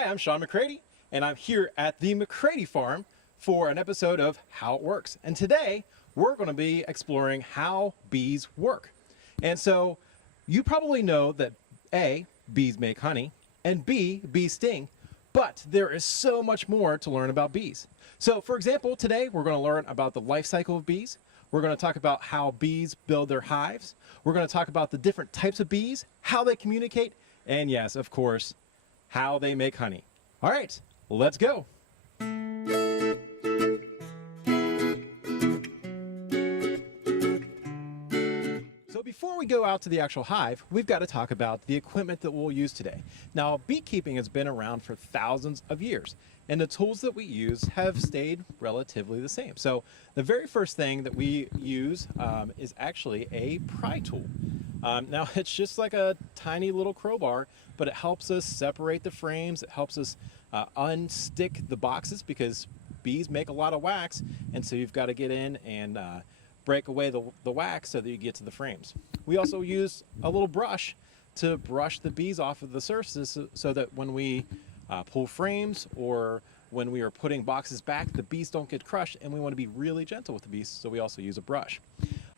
Hi, I'm Sean McCready, and I'm here at the McCready Farm for an episode of How It Works. And today, we're going to be exploring how bees work. And so, you probably know that A, bees make honey, and B, bees sting, but there is so much more to learn about bees. So, for example, today we're going to learn about the life cycle of bees. We're going to talk about how bees build their hives. We're going to talk about the different types of bees, how they communicate, and yes, of course, how they make honey. All right, let's go. So before we go out to the actual hive, we've got to talk about the equipment that we'll use today. Now, beekeeping has been around for thousands of years, and the tools that we use have stayed relatively the same. So the very first thing that we use is actually a pry tool. Now, it's just like a tiny little crowbar, but it helps us separate the frames. It helps us unstick the boxes because bees make a lot of wax, and so you've got to get in and break away the wax so that you get to the frames. We also use a little brush to brush the bees off of the surfaces so that when we pull frames or when we are putting boxes back, the bees don't get crushed, and we want to be really gentle with the bees, so we also use a brush.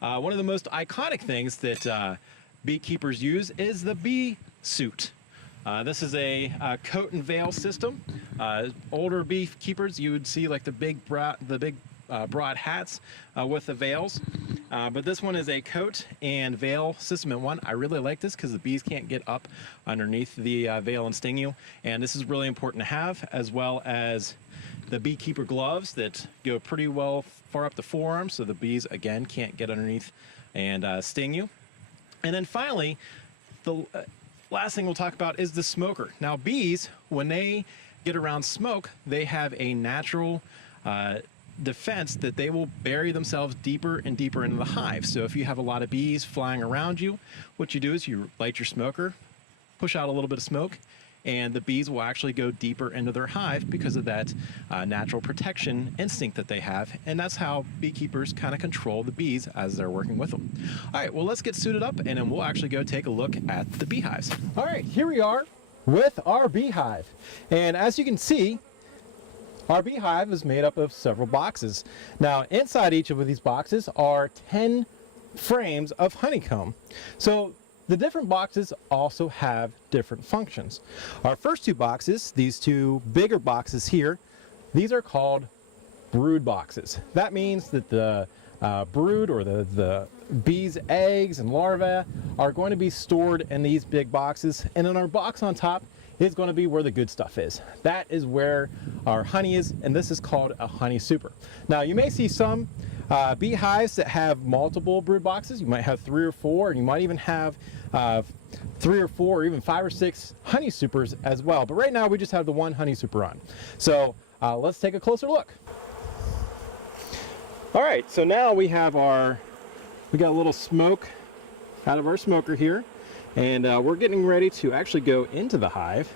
One of the most iconic things that beekeepers use is the bee suit. This is a coat and veil system. Older beekeepers, you would see like the big broad hats with the veils. But this one is a coat and veil system in one. I really like this because the bees can't get up underneath the veil and sting you. And this is really important to have, as well as the beekeeper gloves that go pretty well far up the forearm, so the bees, again, can't get underneath and sting you. And then finally, the last thing we'll talk about is the smoker. Now, bees, when they get around smoke, they have a natural defense that they will bury themselves deeper and deeper into the hive. So if you have a lot of bees flying around you, what you do is you light your smoker, push out a little bit of smoke, and the bees will actually go deeper into their hive because of that natural protection instinct that they have. And that's how beekeepers kind of control the bees as they're working with them. All right, well, let's get suited up, and then we'll actually go take a look at the beehives. All right, here we are with our beehive. And as you can see, our beehive is made up of several boxes. Now, inside each of these boxes are 10 frames of honeycomb. So the different boxes also have different functions. Our first two boxes, these two bigger boxes here, these are called brood boxes. That means that the brood, or the bees' eggs and larvae, are going to be stored in these big boxes. And then our box on top is going to be where the good stuff is. That is where our honey is, and this is called a honey super. Now, you may see some beehives that have multiple brood boxes. You might have 3 or 4, and you might even have 3 or 4 or even 5 or 6 honey supers as well. But right now, we just have the one honey super on. So let's take a closer look. All right, so now we got a little smoke out of our smoker here. And we're getting ready to actually go into the hive.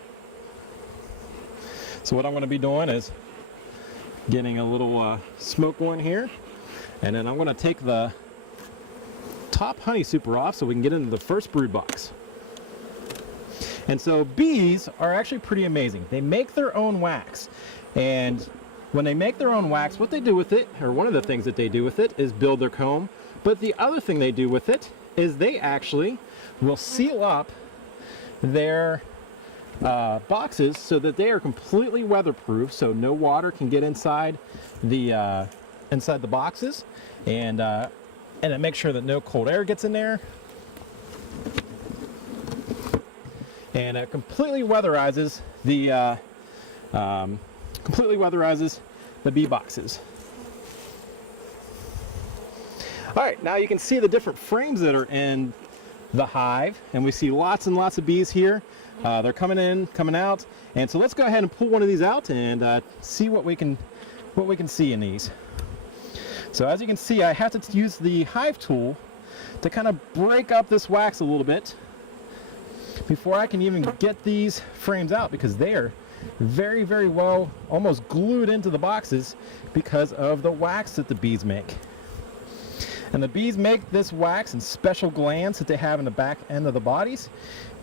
So what I'm going to be doing is getting a little smoke going here. And then I'm going to take the top honey super off so we can get into the first brood box. And so bees are actually pretty amazing. They make their own wax. And when they make their own wax, what they do with it, or one of the things that they do with it, is build their comb. But the other thing they do with it is they actually will seal up their boxes so that they are completely weatherproof, so no water can get inside the boxes, and it makes sure that no cold air gets in there, and it completely weatherizes the bee boxes. All right, now you can see the different frames that are in the hive, and we see lots and lots of bees here. They're coming in, coming out, and so let's go ahead and pull one of these out and see what we can see in these. So as you can see, I have to use the hive tool to kind of break up this wax a little bit before I can even get these frames out, because they are very, very well almost glued into the boxes because of the wax that the bees make. And the bees make this wax in special glands that they have in the back end of the bodies,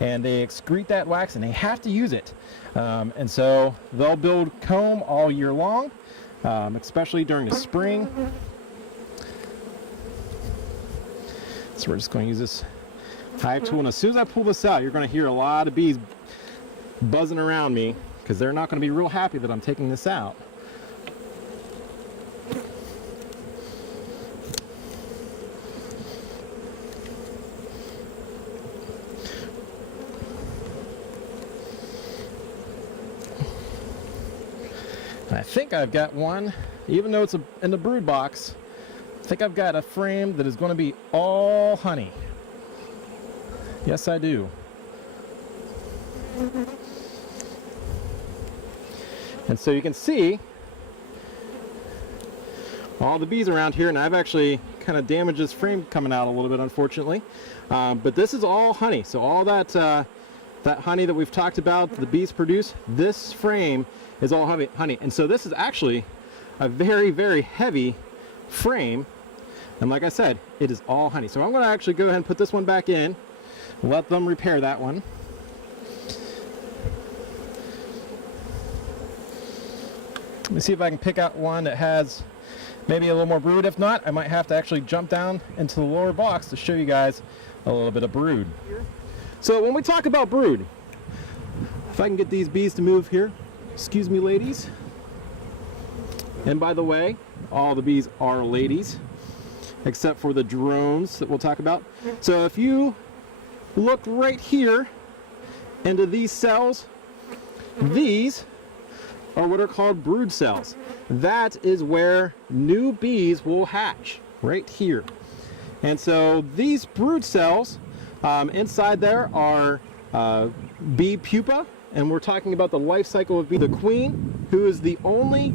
and they excrete that wax and they have to use it. And so they'll build comb all year long, especially during the spring. So we're just going to use this hive tool, and as soon as I pull this out, you're going to hear a lot of bees buzzing around me because they're not going to be real happy that I'm taking this out. And I think I've got one, even though it's in the brood box, I think I've got a frame that is going to be all honey. Yes, I do. And so you can see all the bees around here, and I've actually kind of damaged this frame coming out a little bit, unfortunately. But this is all honey. So all that that honey that we've talked about, the bees produce, this frame is all honey. And so this is actually a very, very heavy frame. And like I said, it is all honey. So I'm going to actually go ahead and put this one back in. Let them repair that one. Let me see if I can pick out one that has maybe a little more brood. If not, I might have to actually jump down into the lower box to show you guys a little bit of brood. So when we talk about brood, if I can get these bees to move here. Excuse me, ladies. And by the way, all the bees are ladies, except for the drones that we'll talk about. So if you look right here into these cells, these are what are called brood cells. That is where new bees will hatch, right here. And so these brood cells, inside there are bee pupa, and we're talking about the life cycle of bee. The queen, who is the only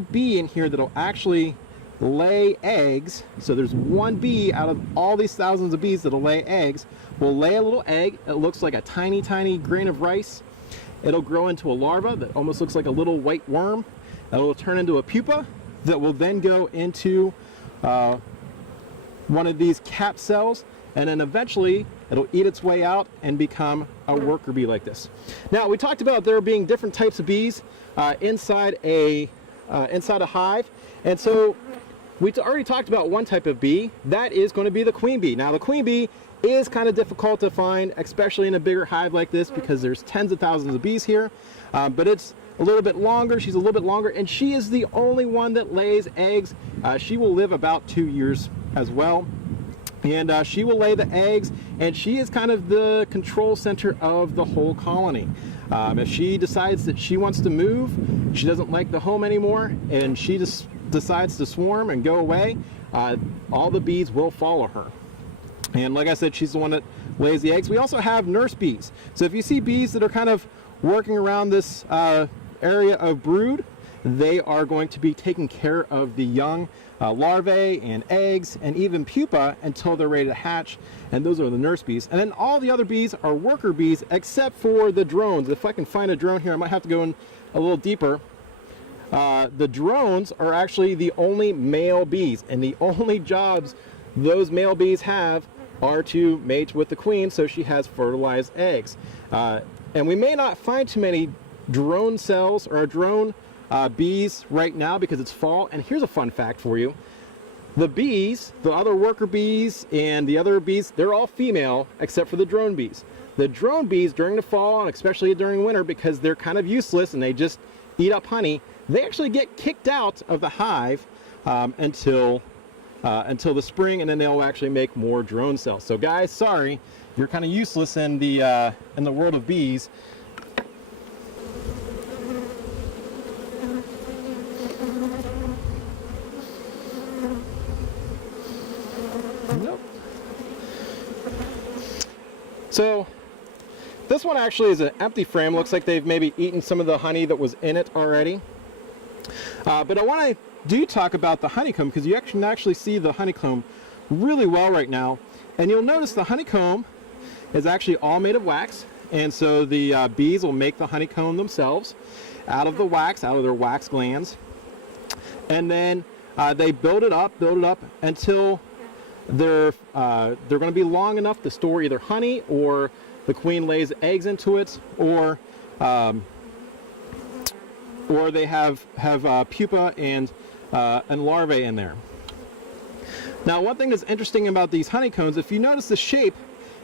bee in here that'll actually lay eggs. So there's one bee out of all these thousands of bees that'll lay eggs, will lay a little egg. It looks like a tiny, tiny grain of rice. It'll grow into a larva that almost looks like a little white worm. It'll turn into a pupa that will then go into one of these cap cells, and then eventually it'll eat its way out and become a worker bee like this. Now, we talked about there being different types of bees inside a hive, and so we already talked about one type of bee. That is going to be the queen bee. Now, the queen bee is kind of difficult to find, especially in a bigger hive like this, because there's tens of thousands of bees here, but it's a little bit longer. She's a little bit longer, and she is the only one that lays eggs. She will live about 2 years as well, and she will lay the eggs, and she is kind of the control center of the whole colony. If she decides that she wants to move, she doesn't like the home anymore, and she just decides to swarm and go away, all the bees will follow her. And like I said, she's the one that lays the eggs. We also have nurse bees. So if you see bees that are kind of working around this area of brood, they are going to be taking care of the young larvae and eggs and even pupa until they're ready to hatch, and those are the nurse bees. And then all the other bees are worker bees except for the drones. If I can find a drone here, I might have to go in a little deeper. The drones are actually the only male bees, and the only jobs those male bees have are to mate with the queen so she has fertilized eggs. And we may not find too many drone cells or drone bees right now because it's fall. And here's a fun fact for you. The bees, the other worker bees and the other bees, they're all female except for the drone bees. The drone bees during the fall, and especially during winter, because they're kind of useless and they just eat up honey, they actually get kicked out of the hive until the spring, and then they'll actually make more drone cells. So guys, sorry, you're kind of useless in the world of bees. Nope. So this one actually is an empty frame. Looks like they've maybe eaten some of the honey that was in it already. But I want to talk about the honeycomb, because you can actually see the honeycomb really well right now. And you'll notice the honeycomb is actually all made of wax. And so the bees will make the honeycomb themselves out of the wax, out of their wax glands. And then they build it up until they're going to be long enough to store either honey, or the queen lays eggs into it, or they have pupa and larvae in there. Now, one thing that's interesting about these honeycombs, if you notice, the shape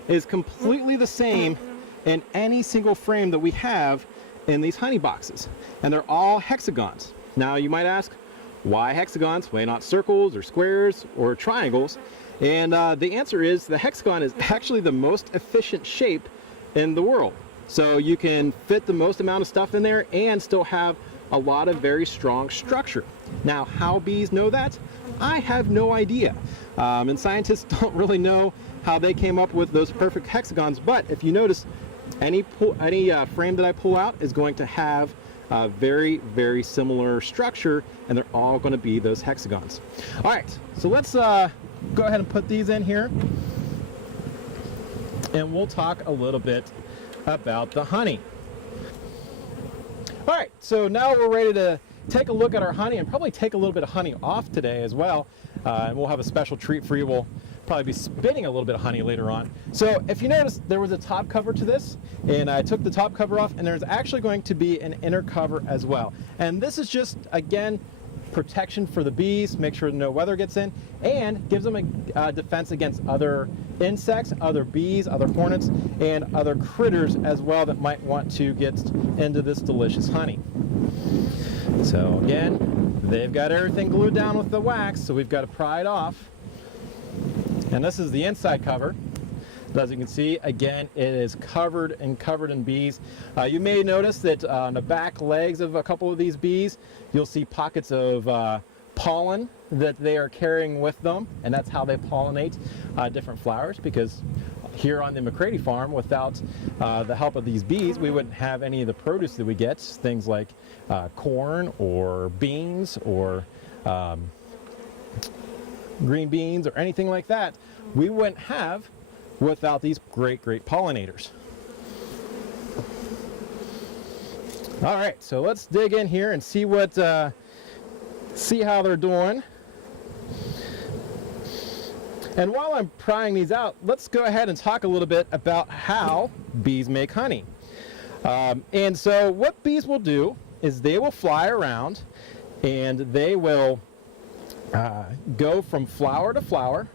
is completely the same in any single frame that we have in these honey boxes, and they're all hexagons. Now, you might ask, why hexagons? Why not circles or squares or triangles? And the answer is the hexagon is actually the most efficient shape in the world. So you can fit the most amount of stuff in there and still have a lot of very strong structure. Now, how bees know that? I have no idea. And scientists don't really know how they came up with those perfect hexagons, but if you notice, any frame that I pull out is going to have a very, very similar structure, and they're all going to be those hexagons. All right, so let's go ahead and put these in here, and we'll talk a little bit about the honey. All right, so now we're ready to take a look at our honey and probably take a little bit of honey off today as well. And we'll have a special treat for you. We'll probably be spitting a little bit of honey later on. So if you notice, there was a top cover to this, and I took the top cover off, and there's actually going to be an inner cover as well. And this is just, again, protection for the bees, make sure no weather gets in, and gives them a defense against other insects, other bees, other hornets, and other critters as well that might want to get into this delicious honey. So again, they've got everything glued down with the wax, so we've got to pry it off. And this is the inside cover. As you can see, again, it is covered in bees. You may notice that on the back legs of a couple of these bees, you'll see pockets of pollen that they are carrying with them, and that's how they pollinate different flowers, because here on the McCready farm, without the help of these bees, we wouldn't have any of the produce that we get, things like corn or beans or green beans or anything like that, we wouldn't have without these great pollinators. All right, so let's dig in here and see see how they're doing. And while I'm prying these out, let's go ahead and talk a little bit about how bees make honey. And so what bees will do is they will fly around, and they will go from flower to flower,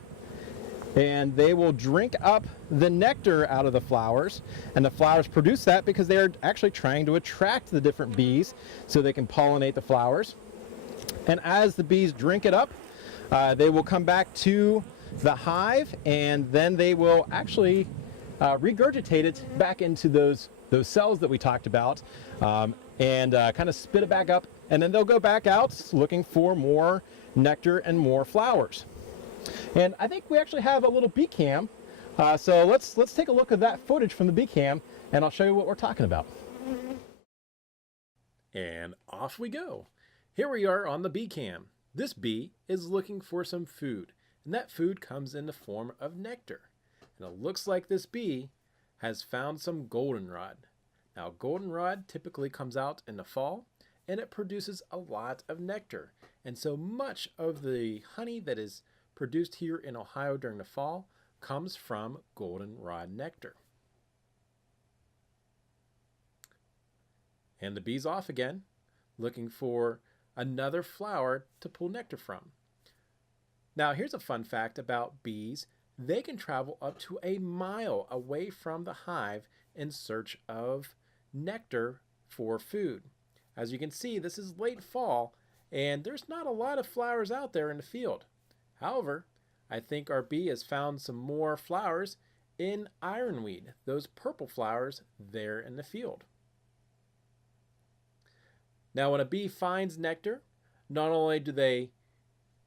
and they will drink up the nectar out of the flowers, and the flowers produce that because they are actually trying to attract the different bees so they can pollinate the flowers. And as the bees drink it up, they will come back to the hive, and then they will actually regurgitate it back into those cells that we talked about, and kind of spit it back up, and then they'll go back out looking for more nectar and more flowers. And I think we actually have a little bee cam, so let's take a look at that footage from the bee cam, and I'll show you what we're talking about. And off we go. Here we are on the bee cam. This bee is looking for some food, and that food comes in the form of nectar. And it looks like this bee has found some goldenrod. Now, goldenrod typically comes out in the fall, and it produces a lot of nectar. And so much of the honey that is produced here in Ohio during the fall comes from goldenrod nectar. And the bee's off again, looking for another flower to pull nectar from. Now, here's a fun fact about bees. They can travel up to a mile away from the hive in search of nectar for food. As you can see, this is late fall, and there's not a lot of flowers out there in the field. However, I think our bee has found some more flowers in ironweed, those purple flowers there in the field. Now, when a bee finds nectar, not only do they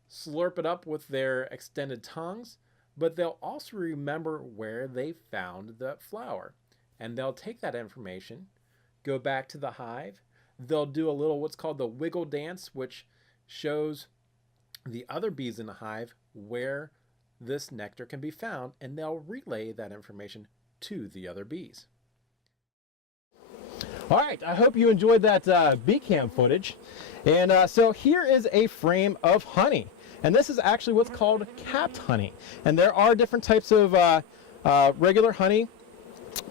slurp it up with their extended tongues, but they'll also remember where they found that flower. And they'll take that information, go back to the hive. They'll do a little what's called the wiggle dance, which shows the other bees in the hive where this nectar can be found, and they'll relay that information to the other bees. All right, I hope you enjoyed that bee cam footage. And so here is a frame of honey. And this is actually what's called capped honey. And there are different types of regular honey,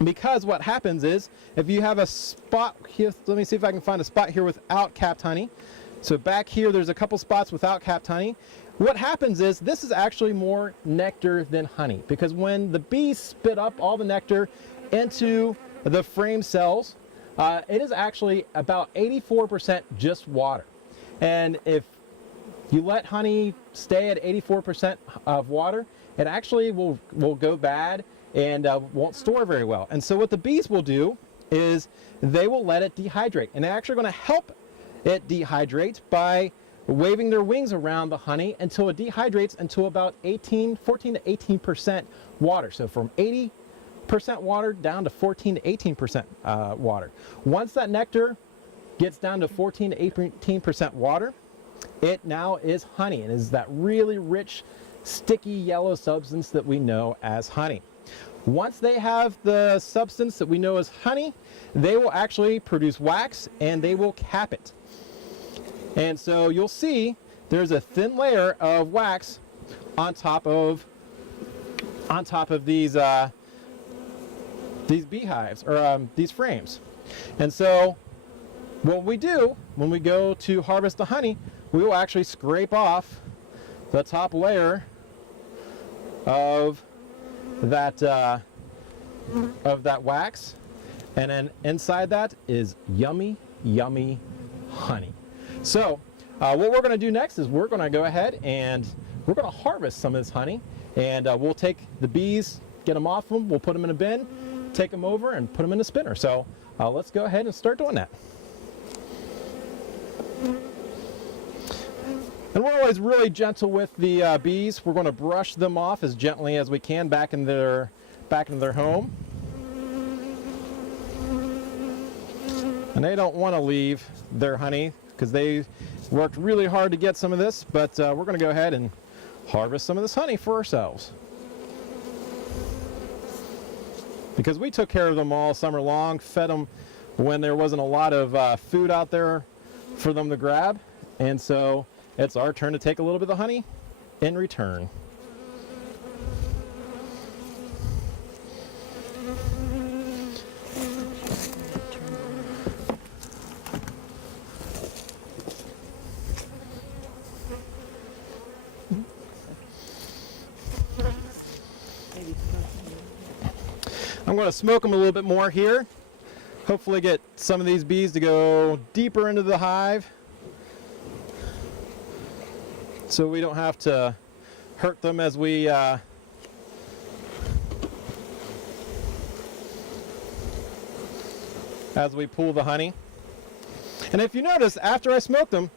because what happens is if you have a spot here, let me see if I can find a spot here without capped honey. So back here, there's a couple spots without capped honey. What happens is this is actually more nectar than honey, because when the bees spit up all the nectar into the frame cells, it is actually about 84% just water. And if you let honey stay at 84% of water, it actually will go bad and won't store very well. And so what the bees will do is they will let it dehydrate. And they're actually going to help it dehydrate by waving their wings around the honey until it dehydrates into about 14 to 18% water. So from 80% water down to 14 to 18% water. Once that nectar gets down to 14 to 18% water, it now is honey, and is that really rich, sticky yellow substance that we know as honey. Once they have the substance that we know as honey, they will actually produce wax and they will cap it. And so you'll see there's a thin layer of wax on top of these beehives, or these frames. And so what we do when we go to harvest the honey, we will actually scrape off the top layer of that wax, and then inside that is yummy, yummy honey. So what we're going to do next is we're going to go ahead and we're going to harvest some of this honey, and we'll take the bees, get them off them, we'll put them in a bin, take them over and put them in a spinner. So let's go ahead and start doing that. And we're always really gentle with the bees. We're going to brush them off as gently as we can back in their home. And they don't want to leave their honey because they worked really hard to get some of this, but we're going to go ahead and harvest some of this honey for ourselves. Because we took care of them all summer long, fed them when there wasn't a lot of food out there for them to grab, and so it's our turn to take a little bit of the honey in return. I'm going to smoke them a little bit more here. Hopefully get some of these bees to go deeper into the hive, so we don't have to hurt them as we pull the honey. And if you notice, after I smoked them,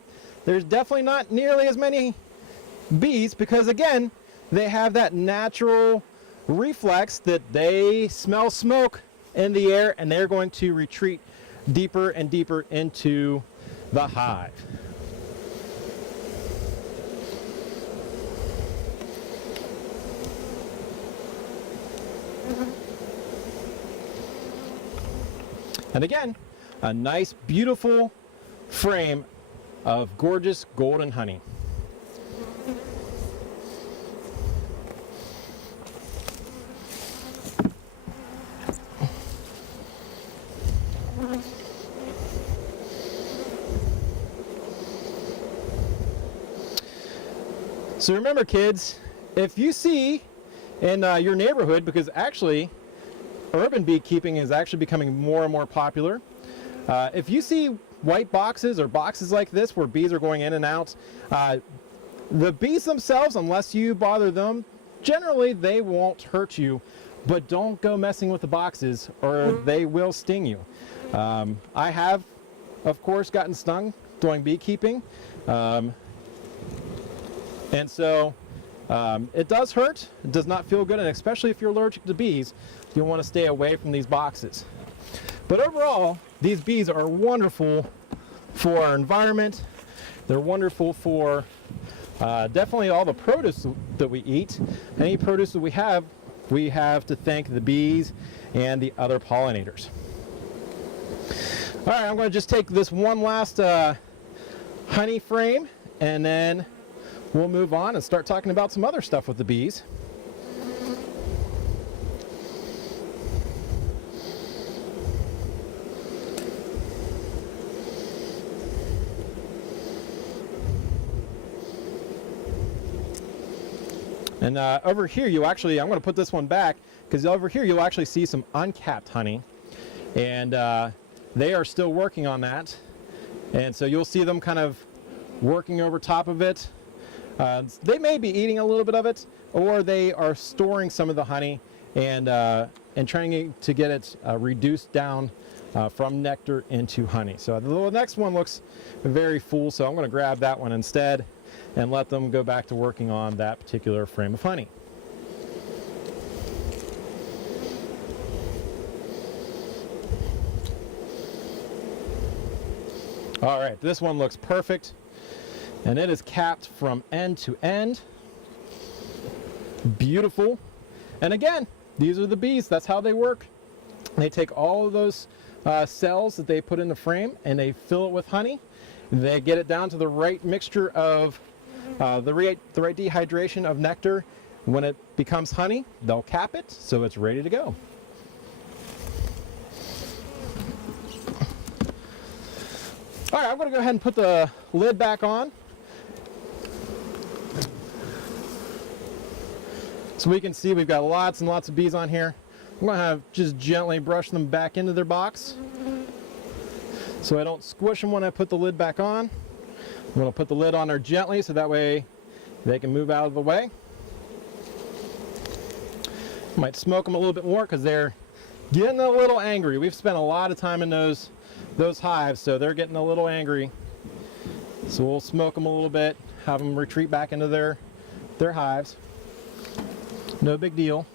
there's definitely not nearly as many bees, because again, they have that natural reflex that they smell smoke in the air and they're going to retreat deeper and deeper into the hive. And again, a nice, beautiful frame of gorgeous golden honey. So remember, kids, if you see in your neighborhood, because actually urban beekeeping is actually becoming more and more popular, if you see white boxes or boxes like this where bees are going in and out, the bees themselves, unless you bother them, generally they won't hurt you, but don't go messing with the boxes or they will sting you. I have, of course, gotten stung doing beekeeping. And so it does hurt, it does not feel good, and especially if you're allergic to bees, you'll want to stay away from these boxes. But overall, these bees are wonderful for our environment. They're wonderful for definitely all the produce that we eat. Any produce that we have to thank the bees and the other pollinators. All right, I'm going to just take this one last honey frame, and then we'll move on and start talking about some other stuff with the bees. And over here, I'm going to put this one back, because over here you'll actually see some uncapped honey. And they are still working on that. And so you'll see them kind of working over top of it. They may be eating a little bit of it, or they are storing some of the honey and trying to get it reduced down from nectar into honey. So the next one looks very full, so I'm going to grab that one instead and let them go back to working on that particular frame of honey. All right, this one looks perfect, and it is capped from end to end. Beautiful. And again, these are the bees. That's how they work. They take all of those cells that they put in the frame and they fill it with honey. They get it down to the right mixture of the right dehydration of nectar. When it becomes honey, they'll cap it so it's ready to go. All right, I'm going to go ahead and put the lid back on, so we can see we've got lots and lots of bees on here. I'm going to just gently brush them back into their box so I don't squish them when I put the lid back on. I'm going to put the lid on there gently so that way they can move out of the way. Might smoke them a little bit more because they're getting a little angry. We've spent a lot of time in those hives, so they're getting a little angry. So we'll smoke them a little bit, have them retreat back into their hives. No big deal.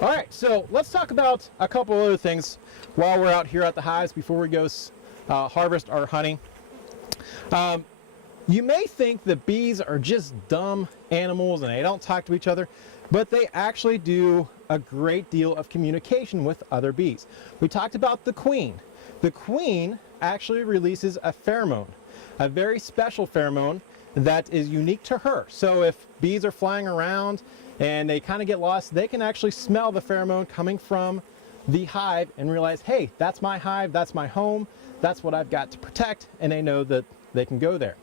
All right, so let's talk about a couple other things while we're out here at the hives before we go harvest our honey. You may think that bees are just dumb animals and they don't talk to each other, but they actually do a great deal of communication with other bees. We talked about the queen. The queen actually releases a pheromone, a very special pheromone that is unique to her. So if bees are flying around and they kind of get lost, they can actually smell the pheromone coming from the hive and realize, hey, that's my hive, that's my home, that's what I've got to protect, and they know that they can go there.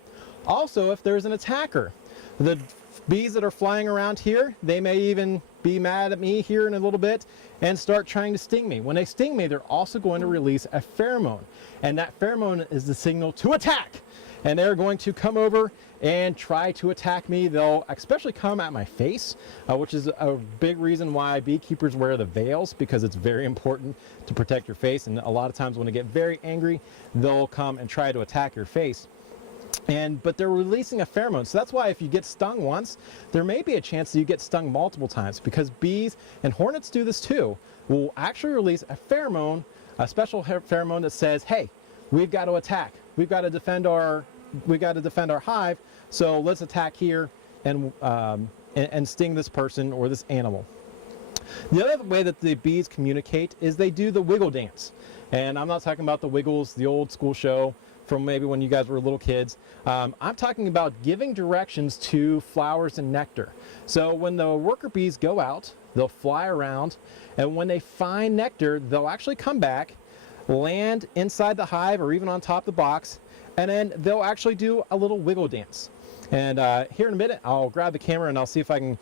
Also, if there's an attacker, the bees that are flying around here, they may even be mad at me here in a little bit and start trying to sting me. When they sting me, they're also going to release a pheromone, and that pheromone is the signal to attack. And they're going to come over and try to attack me. They'll especially come at my face, which is a big reason why beekeepers wear the veils, because it's very important to protect your face. And a lot of times when they get very angry, they'll come and try to attack your face. But they're releasing a pheromone. So that's why if you get stung once, there may be a chance that you get stung multiple times, because bees and hornets do this too, will actually release a pheromone, a special pheromone that says, hey, we've got to attack. We've got to defend our hive, so let's attack here and sting this person or this animal. The other way that the bees communicate is they do the wiggle dance. And I'm not talking about the Wiggles, the old school show from maybe when you guys were little kids. I'm talking about giving directions to flowers and nectar. So when the worker bees go out, they'll fly around, and when they find nectar, they'll actually come back, land inside the hive or even on top of the box, and then they'll actually do a little wiggle dance. And here in a minute, I'll grab the camera and I'll see if I can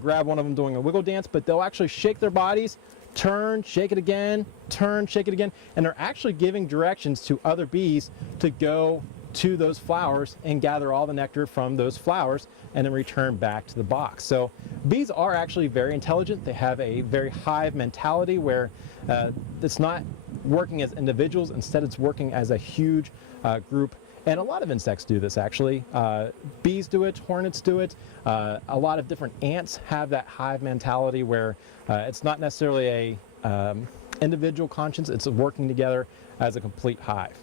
grab one of them doing a wiggle dance, but they'll actually shake their bodies, turn, shake it again, turn, shake it again, and they're actually giving directions to other bees to go to those flowers and gather all the nectar from those flowers and then return back to the box. So bees are actually very intelligent. They have a very hive mentality where it's not working as individuals, instead it's working as a huge group. And a lot of insects do this, actually. Bees do it, hornets do it. A lot of different ants have that hive mentality where it's not necessarily a individual conscience, it's working together as a complete hive.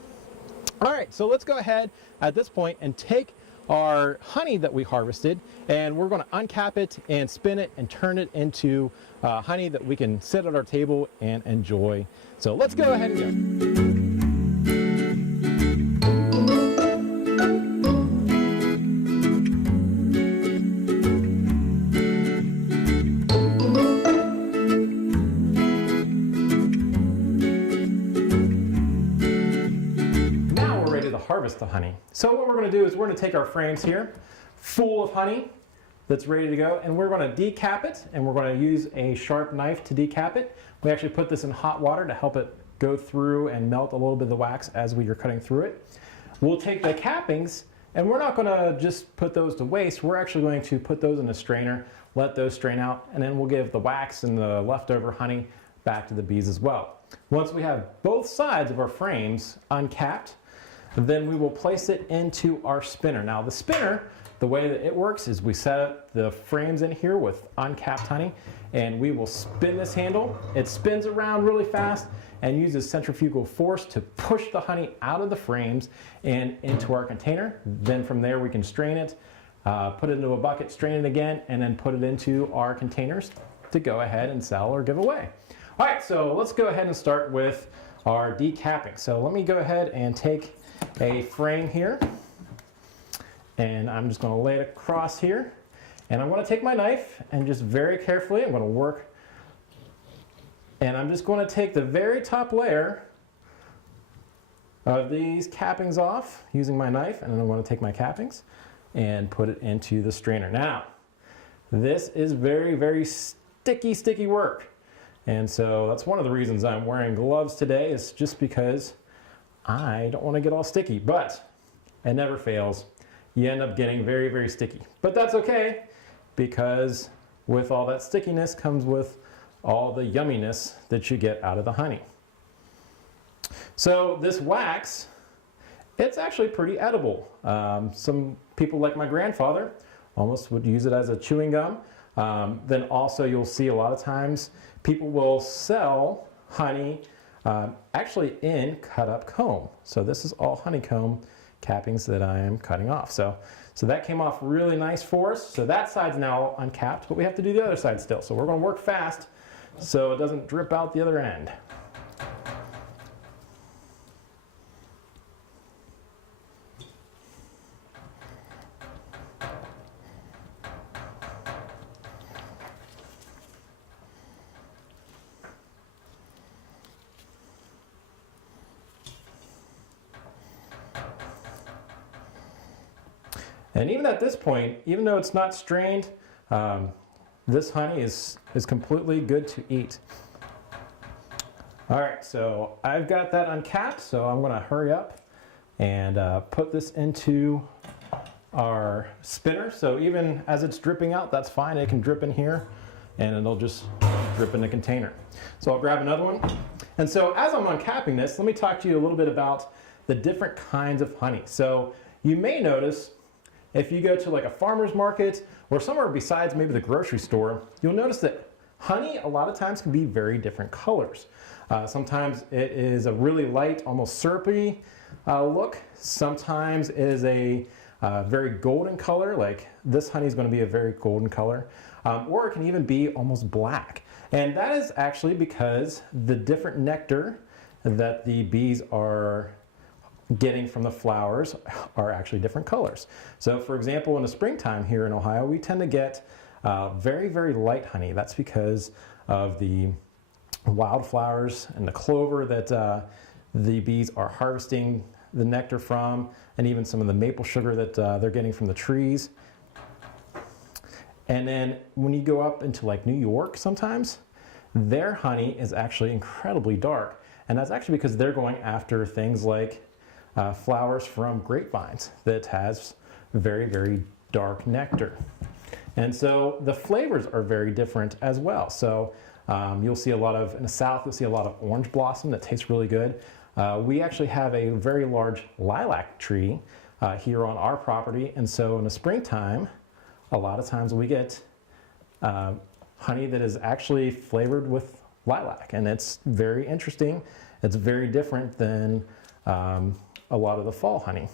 All right, so let's go ahead at this point and take our honey that we harvested, and we're going to uncap it and spin it and turn it into honey that we can sit at our table and enjoy. So let's go ahead and go. Harvest the honey. So what we're going to do is we're going to take our frames here full of honey that's ready to go, and we're going to decap it, and we're going to use a sharp knife to decap it. We actually put this in hot water to help it go through and melt a little bit of the wax as we are cutting through it. We'll take the cappings, and we're not going to just put those to waste. We're actually going to put those in a strainer, let those strain out, and then we'll give the wax and the leftover honey back to the bees as well. Once we have both sides of our frames uncapped, then we will place it into our spinner. Now the spinner, the way that it works is we set up the frames in here with uncapped honey, and we will spin this handle. It spins around really fast and uses centrifugal force to push the honey out of the frames and into our container. Then from there we can strain it, put it into a bucket, strain it again, and then put it into our containers to go ahead and sell or give away. All right, so let's go ahead and start with our decapping. So let me go ahead and take a frame here, and I'm just going to lay it across here, and I'm going to take my knife and just very carefully I'm going to work, and I'm just going to take the very top layer of these cappings off using my knife, and then I'm going to take my cappings and put it into the strainer. Now this is very sticky work, and so that's one of the reasons I'm wearing gloves today, is just because I don't want to get all sticky, but it never fails. You end up getting very sticky. But that's okay, because with all that stickiness comes with all the yumminess that you get out of the honey. So this wax, it's actually pretty edible. Some people, like my grandfather, almost would use it as a chewing gum. Then also you'll see a lot of times people will sell honey actually in cut up comb. So this is all honeycomb cappings that I am cutting off. So that came off really nice for us. So that side's now uncapped, but we have to do the other side still. So we're going to work fast so it doesn't drip out the other end. And even at this point, even though it's not strained, this honey is completely good to eat. All right, so I've got that uncapped, so I'm going to hurry up and put this into our spinner. So even as it's dripping out, that's fine. It can drip in here, and it'll just drip in the container. So I'll grab another one. And so as I'm uncapping this, let me talk to you a little bit about the different kinds of honey. So you may notice, if you go to like a farmer's market or somewhere besides maybe the grocery store, you'll notice that honey a lot of times can be very different colors. Sometimes it is a really light, almost syrupy look. Sometimes it is a very golden color, like this honey is going to be a very golden color. Or it can even be almost black. And that is actually because the different nectar that the bees are getting from the flowers are actually different colors. So for example, in the springtime here in Ohio, we tend to get very light honey. That's because of the wildflowers and the clover that the bees are harvesting the nectar from, and even some of the maple sugar that they're getting from the trees. And then when you go up into like New York sometimes, their honey is actually incredibly dark. And that's actually because they're going after things like flowers from grapevines that has very dark nectar. And so the flavors are very different as well. So you'll see a lot of, in the South, you'll see a lot of orange blossom that tastes really good. We actually have a very large lilac tree here on our property. And so in the springtime, a lot of times we get honey that is actually flavored with lilac. And it's very interesting. It's very different than a lot of the fall honey.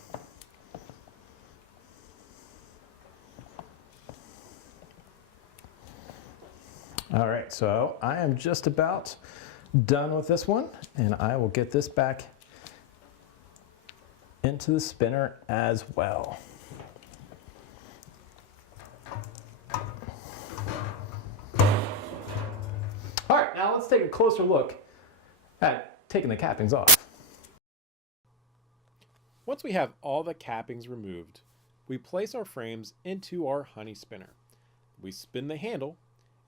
All right, so I am just about done with this one, and I will get this back into the spinner as well. All right, now let's take a closer look at taking the cappings off. Once we have all the cappings removed, we place our frames into our honey spinner. We spin the handle,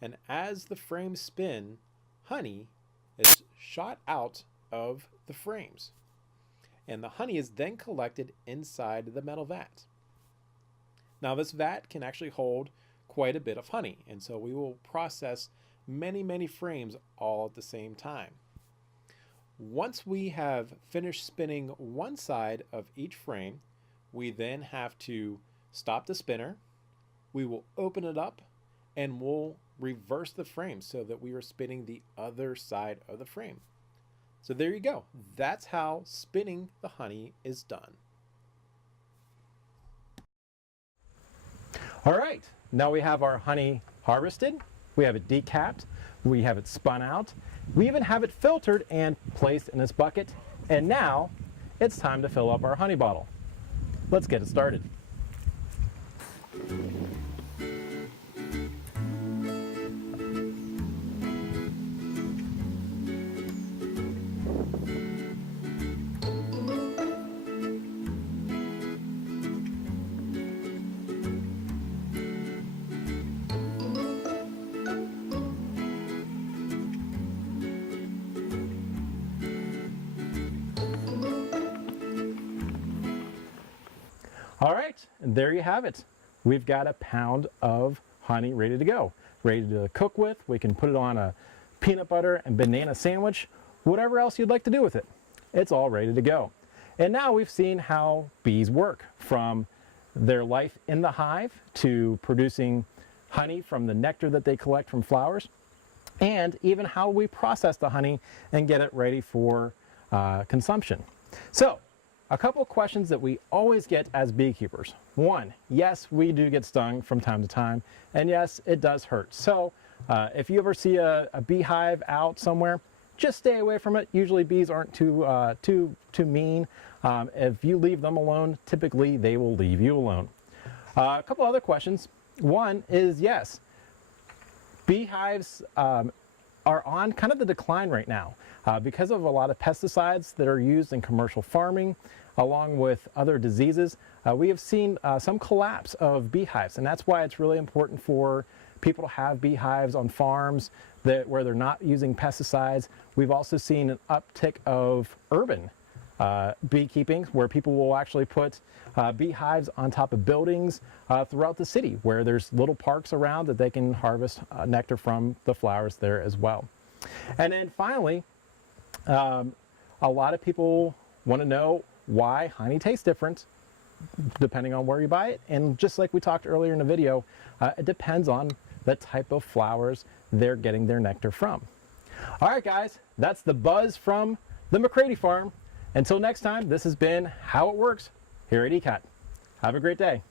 and as the frames spin, honey is shot out of the frames. And the honey is then collected inside the metal vat. Now this vat can actually hold quite a bit of honey, and so we will process many frames all at the same time. Once we have finished spinning one side of each frame, we then have to stop the spinner. We will open it up and we'll reverse the frame so that we are spinning the other side of the frame. So there you go. That's how spinning the honey is done. All right, now we have our honey harvested. We have it decapped. We have it spun out. We even have it filtered and placed in this bucket. And now it's time to fill up our honey bottle. Let's get it started. All right, and there you have it. We've got a pound of honey ready to go, ready to cook with. We can put it on a peanut butter and banana sandwich, whatever else you'd like to do with it. It's all ready to go. And now we've seen how bees work, from their life in the hive to producing honey from the nectar that they collect from flowers, and even how we process the honey and get it ready for consumption. So, a couple of questions that we always get as beekeepers. One, yes, we do get stung from time to time, and yes, it does hurt. So if you ever see a beehive out somewhere, just stay away from it. Usually bees aren't too mean. If you leave them alone, typically they will leave you alone. A couple other questions. One is, yes, beehives are on kind of the decline right now because of a lot of pesticides that are used in commercial farming, along with other diseases. We have seen some collapse of beehives, and that's why it's really important for people to have beehives on farms where they're not using pesticides. We've also seen an uptick of urban beekeeping, where people will actually put beehives on top of buildings throughout the city, where there's little parks around that they can harvest nectar from the flowers there as well. And then finally, a lot of people want to know why honey tastes different depending on where you buy it. And just like we talked earlier in the video, it depends on the type of flowers they're getting their nectar from. All right, guys, that's the buzz from the McCready farm. Until next time, this has been How It Works here at ECOT. Have a great day.